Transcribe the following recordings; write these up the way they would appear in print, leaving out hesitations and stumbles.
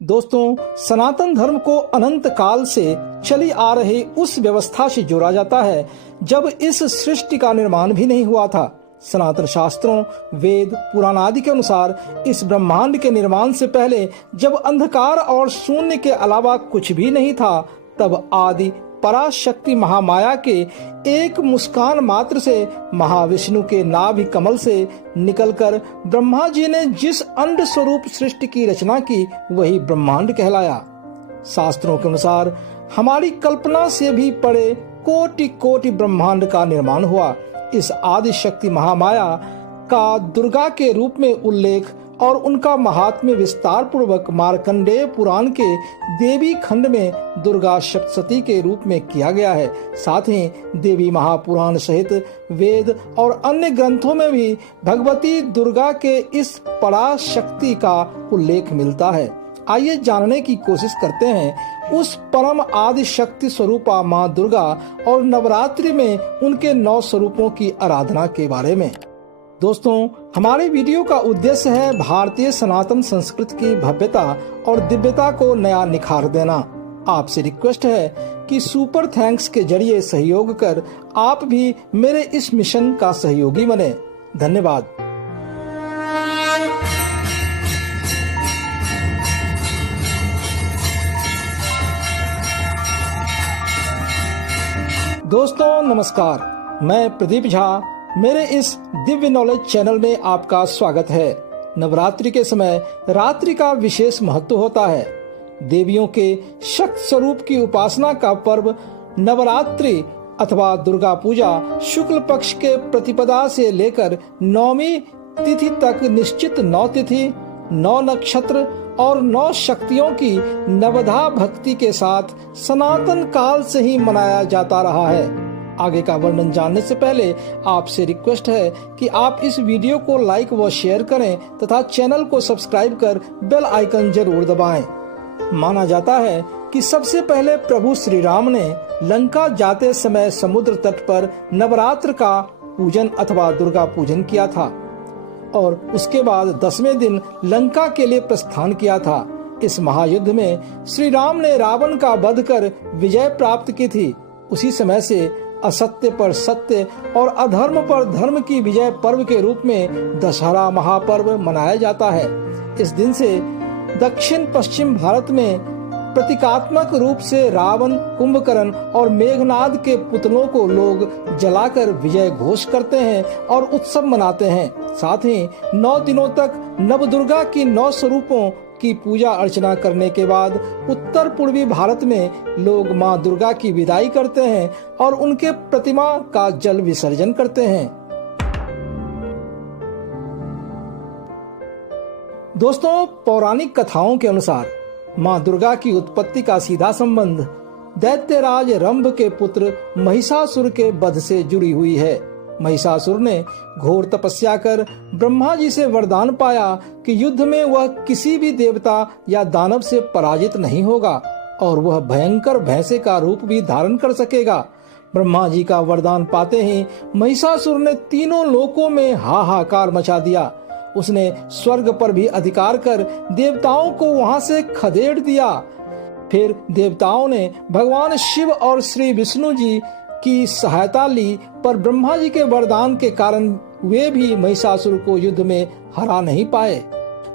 दोस्तों, सनातन धर्म को अनंत काल से चली आ रही उस व्यवस्था से जोड़ा जाता है जब इस सृष्टि का निर्माण भी नहीं हुआ था। सनातन शास्त्रों, वेद, पुराण आदि के अनुसार इस ब्रह्मांड के निर्माण से पहले जब अंधकार और शून्य के अलावा कुछ भी नहीं था, तब आदि पराशक्ति महामाया के एक मुस्कान मात्र से महाविष्णु के नाभि कमल से निकलकर ब्रह्मा जी ने जिस अंड स्वरूप सृष्टि की रचना की, वही ब्रह्मांड कहलाया। शास्त्रों के अनुसार हमारी कल्पना से भी बड़े कोटि कोटि ब्रह्मांड का निर्माण हुआ। इस आदि शक्ति महामाया का दुर्गा के रूप में उल्लेख और उनका महात्म्य विस्तार पूर्वक मार्कंडेय पुराण के देवी खंड में दुर्गा सप्तशती के रूप में किया गया है। साथ ही देवी महापुराण सहित वेद और अन्य ग्रंथों में भी भगवती दुर्गा के इस पराशक्ति का उल्लेख मिलता है। आइए जानने की कोशिश करते हैं उस परम आदि शक्ति स्वरूपा माँ दुर्गा और नवरात्रि में उनके 9 स्वरूपों की आराधना के बारे में। दोस्तों, हमारे वीडियो का उद्देश्य है भारतीय सनातन संस्कृति की भव्यता और दिव्यता को नया निखार देना। आपसे रिक्वेस्ट है कि सुपर थैंक्स के जरिए सहयोग कर आप भी मेरे इस मिशन का सहयोगी बने। धन्यवाद। दोस्तों नमस्कार, मैं प्रदीप झा, मेरे इस दिव्य नॉलेज चैनल में आपका स्वागत है। नवरात्रि के समय रात्रि का विशेष महत्व होता है। देवियों के शक्ति स्वरूप की उपासना का पर्व नवरात्रि अथवा दुर्गा पूजा शुक्ल पक्ष के प्रतिपदा से लेकर 9वीं तिथि तक निश्चित 9 तिथि, 9 नक्षत्र और 9 शक्तियों की नवधा भक्ति के साथ सनातन काल से ही मनाया जाता रहा है। आगे का वर्णन जानने से पहले आपसे रिक्वेस्ट है कि आप इस वीडियो को लाइक व शेयर करें तथा चैनल को सब्सक्राइब कर बेल आइकन जरूर दबाएं। माना जाता है कि सबसे पहले प्रभु श्री राम ने लंका जाते समय समुद्र तट पर नवरात्र का पूजन अथवा दुर्गा पूजन किया था और उसके बाद 10वें दिन लंका के लिए प्रस्थान किया था। इस महायुद्ध में श्री राम ने रावण का वध कर विजय प्राप्त की थी। उसी समय से असत्य पर सत्य और अधर्म पर धर्म की विजय पर्व के रूप में दशहरा महापर्व मनाया जाता है। इस दिन से दक्षिण पश्चिम भारत में प्रतीकात्मक रूप से रावण, कुंभकर्ण और मेघनाद के पुतलों को लोग जलाकर विजय घोष करते हैं और उत्सव मनाते हैं। साथ ही 9 दिनों तक नवदुर्गा की 9 स्वरूपों की पूजा अर्चना करने के बाद उत्तर पूर्वी भारत में लोग माँ दुर्गा की विदाई करते हैं और उनके प्रतिमा का जल विसर्जन करते हैं। दोस्तों, पौराणिक कथाओं के अनुसार माँ दुर्गा की उत्पत्ति का सीधा संबंध दैत्यराज रंभ के पुत्र महिषासुर के वध से जुड़ी हुई है। महिषासुर ने घोर तपस्या कर ब्रह्मा जी से वरदान पाया कि युद्ध में वह किसी भी देवता या दानव से पराजित नहीं होगा और वह भयंकर भैंसे का रूप भी धारण कर सकेगा। ब्रह्मा जी का वरदान पाते ही महिषासुर ने तीनों लोकों में हाहाकार मचा दिया। उसने स्वर्ग पर भी अधिकार कर देवताओं को वहां से खदेड़ दिया। फिर देवताओं ने भगवान शिव और श्री विष्णु जी की सहायता ली, पर ब्रह्मा जी के वरदान के कारण वे भी महिषासुर को युद्ध में हरा नहीं पाए।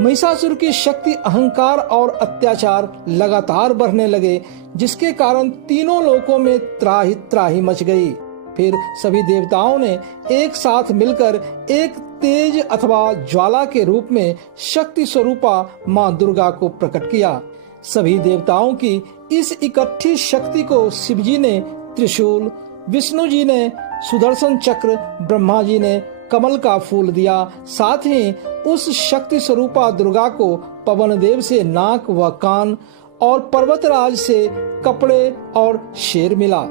महिषासुर की शक्ति, अहंकार और अत्याचार लगातार बढ़ने लगे, जिसके कारण तीनों लोकों में त्राही त्राही मच गई। फिर सभी देवताओं ने एक साथ मिलकर एक तेज अथवा ज्वाला के रूप में शक्ति स्वरूपा माँ दुर्गा को प्रकट किया। सभी देवताओं की इस इकट्ठी शक्ति को शिवजी ने त्रिशूल, विष्णु जी ने सुदर्शन चक्र, ब्रह्मा जी ने कमल का फूल दिया। साथ ही उस शक्ति स्वरूपा दुर्गा को पवन देव से नाक व कान और पर्वतराज से कपड़े और शेर मिला।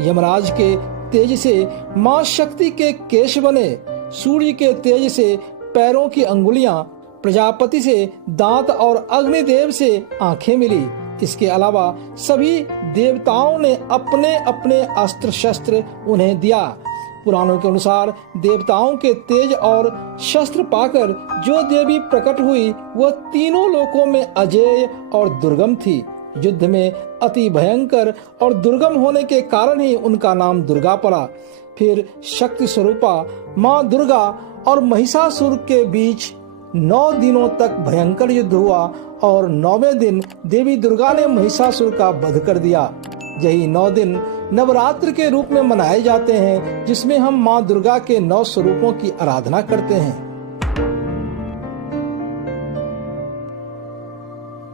यमराज के तेज से माँ शक्ति के केश बने, सूर्य के तेज से पैरों की अंगुलियां, प्रजापति से दांत और अग्निदेव से आंखें मिली। इसके अलावा सभी देवताओं ने अपने अपने अस्त्र शस्त्र उन्हें दिया। पुराणों के अनुसार देवताओं के तेज और शस्त्र पाकर जो देवी प्रकट हुई वह तीनों लोकों में अजेय और दुर्गम थी। युद्ध में अति भयंकर और दुर्गम होने के कारण ही उनका नाम दुर्गा पड़ा। फिर शक्ति स्वरूपा माँ दुर्गा और महिषासुर के बीच 9 दिनों तक भयंकर युद्ध हुआ और 9वें दिन देवी दुर्गा ने महिषासुर का वध कर दिया। यही 9 दिन नवरात्र के रूप में मनाए जाते हैं, जिसमें हम माँ दुर्गा के 9 स्वरूपों की आराधना करते हैं।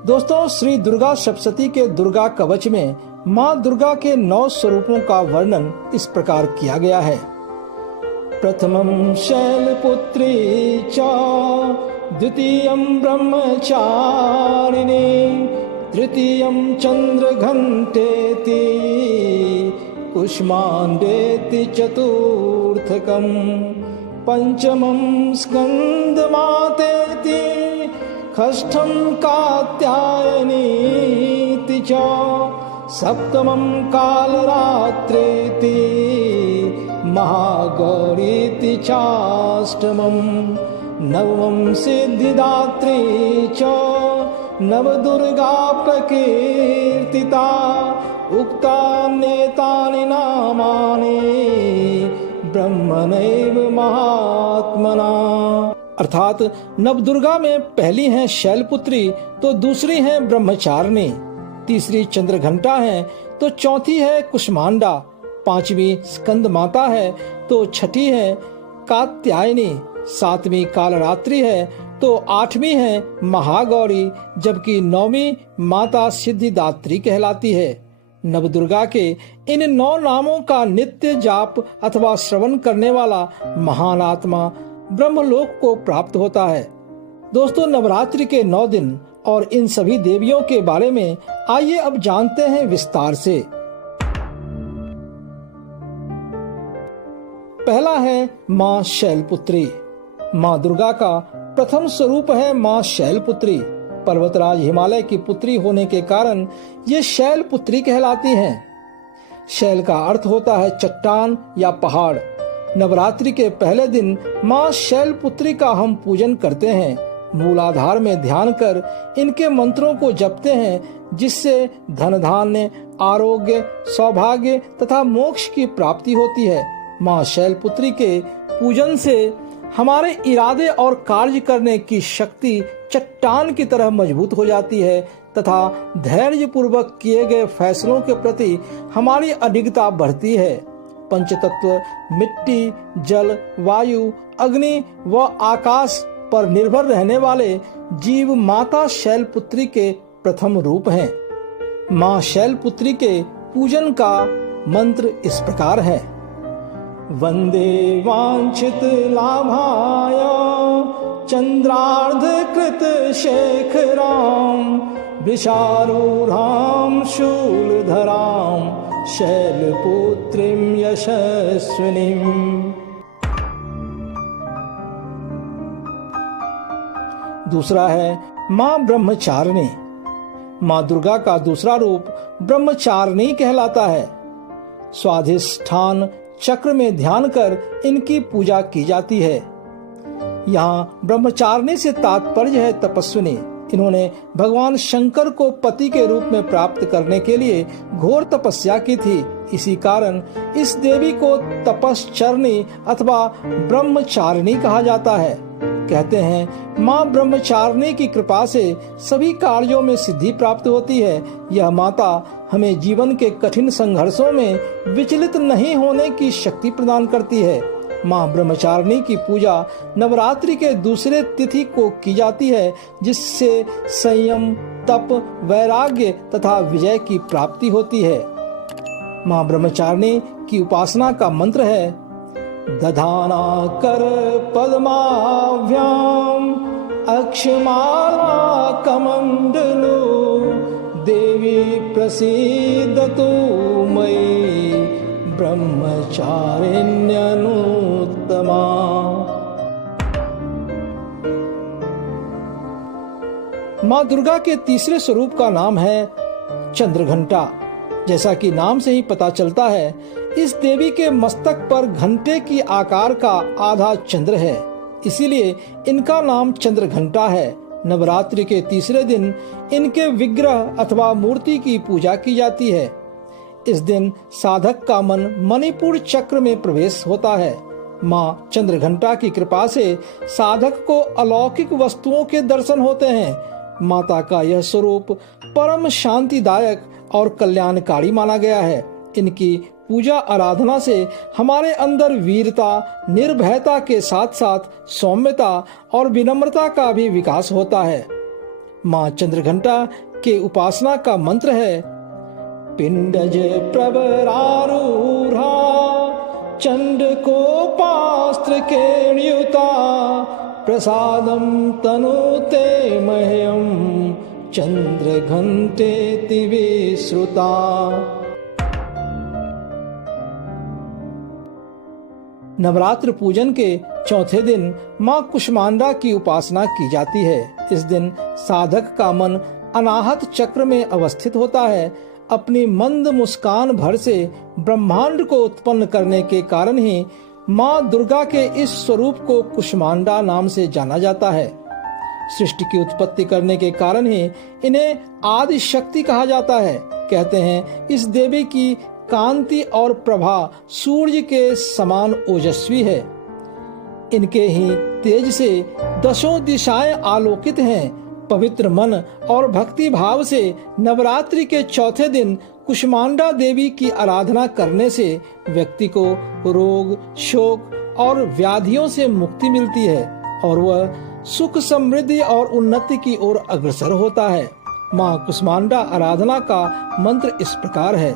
दोस्तों, श्री दुर्गा सप्तशती के दुर्गा कवच में माँ दुर्गा के 9 स्वरूपों का वर्णन इस प्रकार किया गया है। प्रथमं शैलपुत्री च, द्वितीयं ब्रह्मचारिणी, तृतीयं चंद्रघंटेति, कुष्मांडेति चतुर्थकं, पंचमं स्कंदमातेति, षष्ठं कात्यायनीति च, सप्तमं कालरात्रीति, महागौरीति चाष्टमं, नवमं सिद्धिदात्री च, नवदुर्गा प्रकीर्तिता, उक्तान्येतानि नामानि ब्रह्मणैव महात्मना। अर्थात नवदुर्गा में पहली हैं शैलपुत्री, तो दूसरी हैं ब्रह्मचारिणी, तीसरी चंद्रघंटा है, तो चौथी है कुष्मांडा, पांचवी स्कंद माता है, तो छठी है कात्यायनी, सातवीं कालरात्रि है, तो आठवीं है महागौरी, जबकि 9वीं माता सिद्धिदात्री कहलाती है। नवदुर्गा के इन 9 नामों का नित्य जाप अथवा श्रवण करने वाला महान आत्मा ब्रह्मलोक को प्राप्त होता है। दोस्तों, नवरात्रि के 9 दिन और इन सभी देवियों के बारे में आइए अब जानते हैं विस्तार से। पहला है माँ शैलपुत्री। माँ दुर्गा का प्रथम स्वरूप है माँ शैलपुत्री। पर्वतराज हिमालय की पुत्री होने के कारण ये शैलपुत्री कहलाती हैं। शैल का अर्थ होता है चट्टान या पहाड़। नवरात्रि के पहले दिन माँ शैलपुत्री का हम पूजन करते हैं। मूलाधार में ध्यान कर इनके मंत्रों को जपते हैं, जिससे धन धान्य, आरोग्य, सौभाग्य तथा मोक्ष की प्राप्ति होती है। माँ शैलपुत्री के पूजन से हमारे इरादे और कार्य करने की शक्ति चट्टान की तरह मजबूत हो जाती है तथा धैर्य पूर्वक किए गए फैसलों के प्रति हमारी अडिगता बढ़ती है। पंचतत्व मिट्टी, जल, वायु, अग्नि व आकाश पर निर्भर रहने वाले जीव माता शैलपुत्री के प्रथम रूप हैं। माँ शैलपुत्री के पूजन का मंत्र इस प्रकार है। वंदे वांछित लाभाय चंद्रार्ध कृत शेखराम, वृषारूढ़ां शूलधरां, शैलपुत्रीं यशस्विनीं। दूसरा है माँ ब्रह्मचारिणी। माँ दुर्गा का दूसरा रूप ब्रह्मचारिणी कहलाता है। स्वाधिष्ठान चक्र में ध्यान कर इनकी पूजा की जाती है। यहाँ ब्रह्मचारिणी से तात्पर्य है तपस्विनी। इन्होंने भगवान शंकर को पति के रूप में प्राप्त करने के लिए घोर तपस्या की थी। इसी कारण इस देवी को तपश्चरणी अथवा ब्रह्मचारिणी कहा जाता है। कहते हैं माँ ब्रह्मचारिणी की कृपा से सभी कार्यों में सिद्धि प्राप्त होती है। यह माता हमें जीवन के कठिन संघर्षों में विचलित नहीं होने की शक्ति प्रदान करती है। माँ ब्रह्मचारिणी की पूजा नवरात्रि के दूसरे तिथि को की जाती है, जिससे संयम, तप, वैराग्य तथा विजय की प्राप्ति होती है। माँ ब्रह्मचारिणी की उपासना का मंत्र है दधाना कर पद्माभ्याम, अक्षमाला कमंडलो, देवी प्रसीदतु मयि ब्रह्मचारिण्यनुत्तमा। माँ दुर्गा के तीसरे स्वरूप का नाम है चंद्रघंटा। जैसा कि नाम से ही पता चलता है, इस देवी के मस्तक पर घंटे की आकार का आधा चंद्र है, इसीलिए इनका नाम चंद्र घंटा है। नवरात्रि के तीसरे दिन इनके विग्रह अथवा मूर्ति की पूजा की जाती है। इस दिन साधक का मन मणिपुर चक्र में प्रवेश होता है। माँ चंद्रघंटा की कृपा से साधक को अलौकिक वस्तुओं के दर्शन होते हैं। माता का यह स्वरूप परम शांतिदायक और कल्याणकारी माना गया है। इनकी पूजा आराधना से हमारे अंदर वीरता, निर्भयता के साथ साथ सौम्यता और विनम्रता का भी विकास होता है। माँ चंद्रघंटा के उपासना का मंत्र है, पिंडज प्रवरारूढ़ा चंड को पास्त्र केणयुता प्रसादम तनुते मह्यम चंद्र घंटे तिवे श्रुता। नवरात्र पूजन के चौथे दिन माँ कुष्मांडा की उपासना की जाती है। इस दिन साधक का मन अनाहत चक्र में अवस्थित होता है। अपनी मंद मुस्कान भर से ब्रह्मांड को उत्पन्न करने के कारण ही माँ दुर्गा के इस स्वरूप को कुष्मांडा नाम से जाना जाता है। सृष्टि की उत्पत्ति करने के कारण ही इन्हें आदि शक्ति कहा जाता है। कहते हैं इस देवी की कांति और प्रभा सूर्य के समान ओजस्वी है। इनके ही तेज से दसों दिशाएं आलोकित हैं। पवित्र मन और भक्ति भाव से नवरात्रि के चौथे दिन कुष्मांडा देवी की आराधना करने से व्यक्ति को रोग, शोक और व्याधियों से मुक्ति मिलती है और वह सुख, समृद्धि और उन्नति की ओर अग्रसर होता है। माँ कुष्मांडा आराधना का मंत्र इस प्रकार है,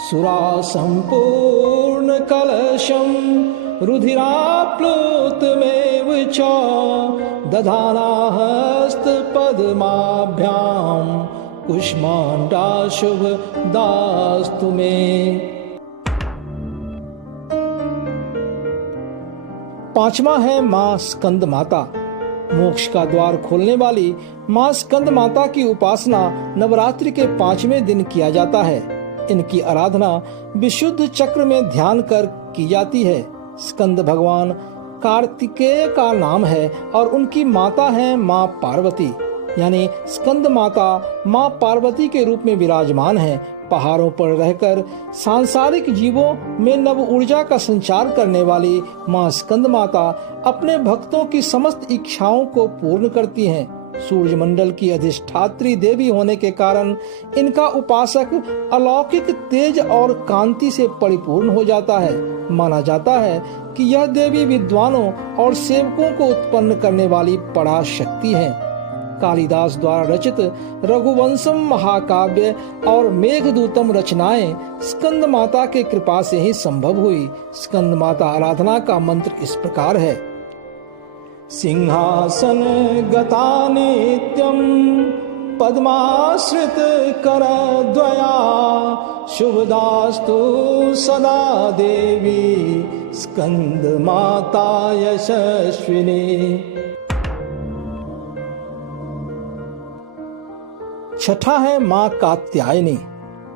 सुरा संपूर्ण कलशम रुधिराप्लुतमेव च दधाना हस्त पद्माभ्याम कुष्मांडा शुभ दास्तु मे। पांचवा है माँ स्कंद माता। मोक्ष का द्वार खोलने वाली माँ स्कंद माता की उपासना नवरात्रि के 5वें दिन किया जाता है। इनकी आराधना विशुद्ध चक्र में ध्यान कर की जाती है। स्कंद भगवान कार्तिकेय का नाम है और उनकी माता है माँ पार्वती, यानी स्कंद माता माँ पार्वती के रूप में विराजमान है। पहाड़ों पर रहकर सांसारिक जीवों में नव ऊर्जा का संचार करने वाली माँ स्कंद माता अपने भक्तों की समस्त इच्छाओं को पूर्ण करती हैं। सूर्य मंडल की अधिष्ठात्री देवी होने के कारण इनका उपासक अलौकिक तेज और कांति से परिपूर्ण हो जाता है। माना जाता है कि यह देवी विद्वानों और सेवकों को उत्पन्न करने वाली पराशक्ति है। कालिदास द्वारा रचित रघुवंशम महाकाव्य और मेघदूतम रचनाएं स्कंद माता के कृपा से ही संभव हुई। स्कंद माता आराधना का मंत्र इस प्रकार है, सिंहासन गता नित्यम पद्माश्रित कर द्वया शुभदास्तु सदा देवी स्कंद माता यशस्विनी। छठा है माँ कात्यायनी।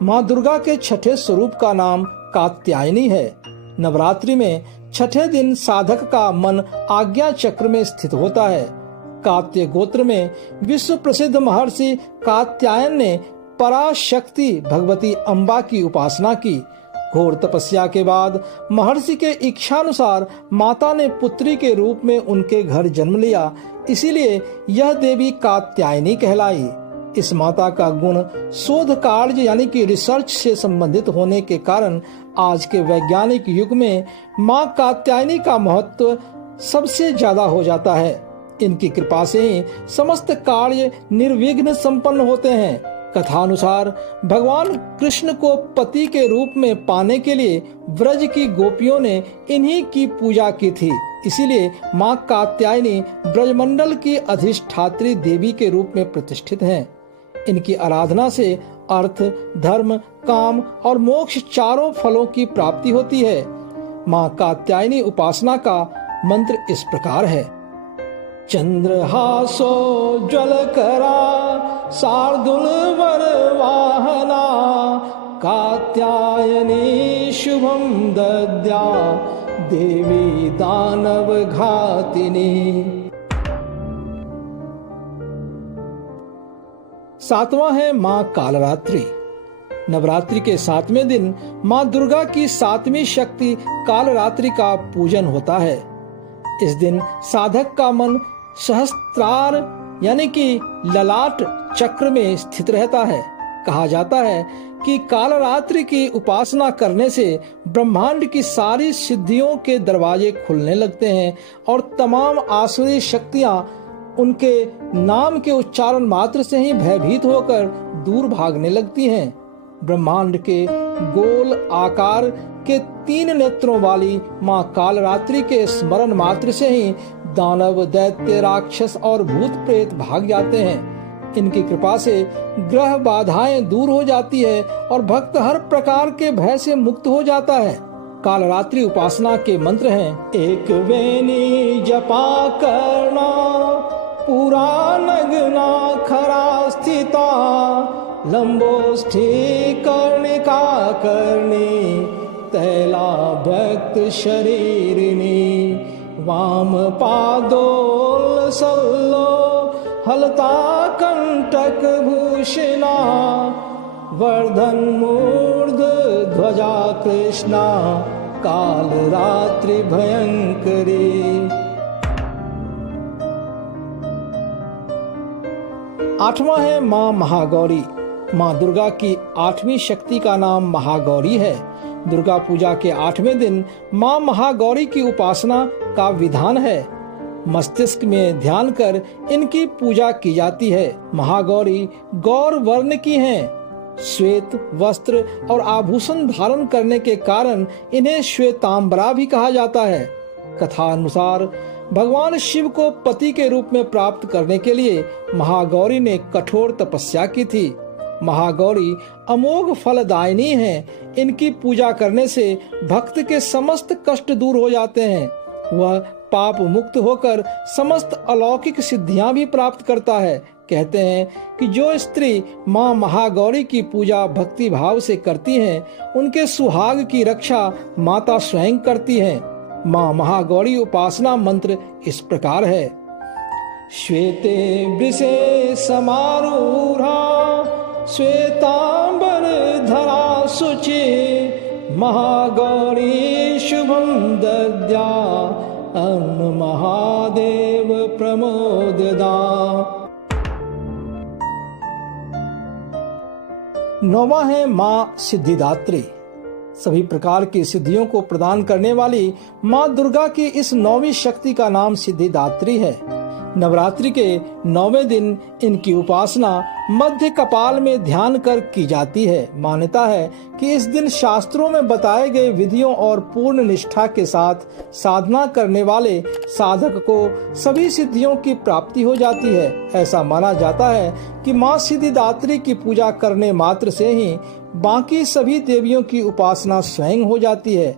माँ दुर्गा के छठे स्वरूप का नाम कात्यायनी है। नवरात्रि में छठे दिन साधक का मन आज्ञा चक्र में स्थित होता है। कात्य गोत्र में विश्व प्रसिद्ध महर्षि कात्यायन ने पराशक्ति भगवती अम्बा की उपासना की। घोर तपस्या के बाद महर्षि के इच्छानुसार माता ने पुत्री के रूप में उनके घर जन्म लिया, इसीलिए यह देवी कात्यायनी कहलाई। इस माता का गुण शोध कार्य यानी कि रिसर्च से संबंधित होने के कारण आज के वैज्ञानिक युग में माँ कात्यायनी का महत्व सबसे ज्यादा हो जाता है। इनकी कृपा से ही समस्त कार्य निर्विघ्न संपन्न होते हैं। कथानुसार भगवान कृष्ण को पति के रूप में पाने के लिए व्रज की गोपियों ने इन्हीं की पूजा की थी, इसीलिए माँ कात्यायनी ब्रजमंडल की अधिष्ठात्री देवी के रूप में प्रतिष्ठित हैं। इनकी आराधना से अर्थ, धर्म, काम और मोक्ष चारों फलों की प्राप्ति होती है। माँ कात्यायनी उपासना का मंत्र इस प्रकार है, चंद्रहासो ज्वलकरा शार्दूल वर वाहना कात्यायनी शुभम दद्या देवी दानव घातिनी। सातवां है माँ कालरात्रि। नवरात्रि के 7वें दिन माँ दुर्गा की 7वीं शक्ति कालरात्रि का पूजन होता है। इस दिन साधक का मन सहस्त्रार यानी कि ललाट चक्र में स्थित रहता है। कहा जाता है कि कालरात्रि की उपासना करने से ब्रह्मांड की सारी सिद्धियों के दरवाजे खुलने लगते हैं और तमाम आसुरी शक्तियां उनके नाम के उच्चारण मात्र से ही भयभीत होकर दूर भागने लगती हैं। ब्रह्मांड के गोल आकार के 3 नेत्रों वाली माँ कालरात्रि के स्मरण मात्र से ही दानव, दैत्य, राक्षस और भूत प्रेत भाग जाते हैं। इनकी कृपा से ग्रह बाधाएं दूर हो जाती है और भक्त हर प्रकार के भय से मुक्त हो जाता है। कालरात्रि उपासना के मंत्र हैं: एक वेनी जपा करना, पूरा नगना खरा स्थिता, लंबोष्ठी कर्णिका करनी, तैला भक्त शरीरिणी, वाम पादोल सल्लो, हलता कंटक भूषणा, वर्धन मूर्ध ध्वजा कृष्णा, काल रात्रि भयंकरी। 8वां है माँ महागौरी। माँ दुर्गा की 8वीं शक्ति का नाम महागौरी है। दुर्गा पूजा के 8वें दिन माँ महागौरी की उपासना का विधान है। मस्तिष्क में ध्यान कर इनकी पूजा की जाती है। महागौरी गौर वर्ण की हैं। श्वेत वस्त्र और आभूषण धारण करने के कारण इन्हें श्वेतांबरा भी कहा जाता है। कथा अनुसार भगवान शिव को पति के रूप में प्राप्त करने के लिए महागौरी ने कठोर तपस्या की थी। महागौरी अमोघ फलदायिनी हैं। इनकी पूजा करने से भक्त के समस्त कष्ट दूर हो जाते हैं। वह पाप मुक्त होकर समस्त अलौकिक सिद्धियां भी प्राप्त करता है। कहते हैं कि जो स्त्री माँ महागौरी की पूजा भक्ति भाव से करती हैं, उनके सुहाग की रक्षा माता स्वयं करती हैं। माँ महागौरी उपासना मंत्र इस प्रकार है: श्वेते वृषे समारूढ़ा, श्वेतांबर धरा शुचि, महागौरी शुभम दद्या, अन्न महादेव प्रमोददा। 9वां है माँ सिद्धिदात्री। सभी प्रकार की सिद्धियों को प्रदान करने वाली माँ दुर्गा की इस 9वीं शक्ति का नाम सिद्धिदात्री है। नवरात्रि के 9वें दिन इनकी उपासना मध्य कपाल में ध्यान कर की जाती है। मान्यता है कि इस दिन शास्त्रों में बताए गए विधियों और पूर्ण निष्ठा के साथ साधना करने वाले साधक को सभी सिद्धियों की प्राप्ति हो जाती है। ऐसा माना जाता है कि माँ सिद्धिदात्री की पूजा करने मात्र से ही बाकी सभी देवियों की उपासना स्वयं हो जाती है।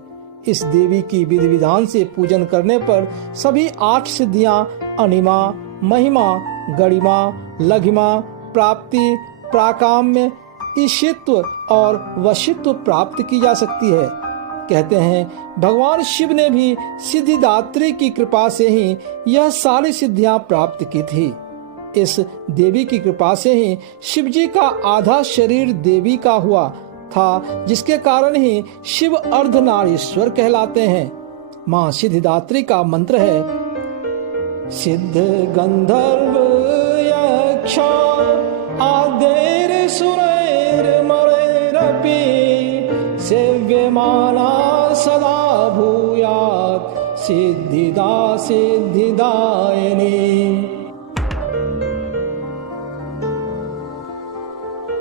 इस देवी की विधि विधान से पूजन करने पर सभी 8 सिद्धियां अनिमा, महिमा, गरिमा, लघिमा, प्राप्ति, प्राकाम्य, ईशित्व और वशित्व प्राप्त की जा सकती है। कहते हैं भगवान शिव ने भी सिद्धिदात्री की कृपा से ही यह सारी सिद्धियां प्राप्त की थी। इस देवी की कृपा से ही शिव जी का आधा शरीर देवी का हुआ था, जिसके कारण ही शिव अर्धनारीश्वर कहलाते हैं। माँ सिद्धिदात्री का मंत्र है: सिद्ध गंधर्व यक्ष आदेर सुरैर मरैरपि, सेव्यमाना सदा भूयात् सिद्धिदा सिद्धिदायिनी।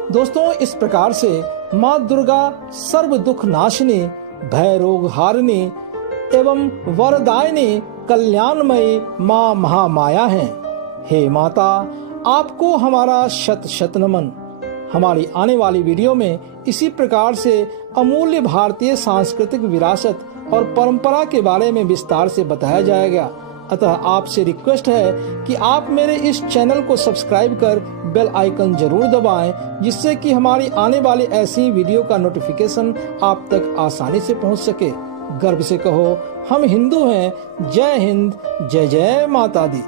दोस्तों, इस प्रकार से माँ दुर्गा सर्व दुख नाशिनी, भय रोग हारिनी एवं वरदायिनी कल्याणमयी माँ महामाया हैं। हे माता, आपको हमारा शत शत नमन। हमारी आने वाली वीडियो में इसी प्रकार से अमूल्य भारतीय सांस्कृतिक विरासत और परंपरा के बारे में विस्तार से बताया जाएगा। अतः आपसे रिक्वेस्ट है कि आप मेरे इस चैनल को सब्सक्राइब कर बेल आइकन जरूर दबाएं, जिससे कि हमारी आने वाली ऐसी वीडियो का नोटिफिकेशन आप तक आसानी से पहुंच सके। गर्व से कहो, हम हिंदू हैं। जय हिंद, जय जय माता दी।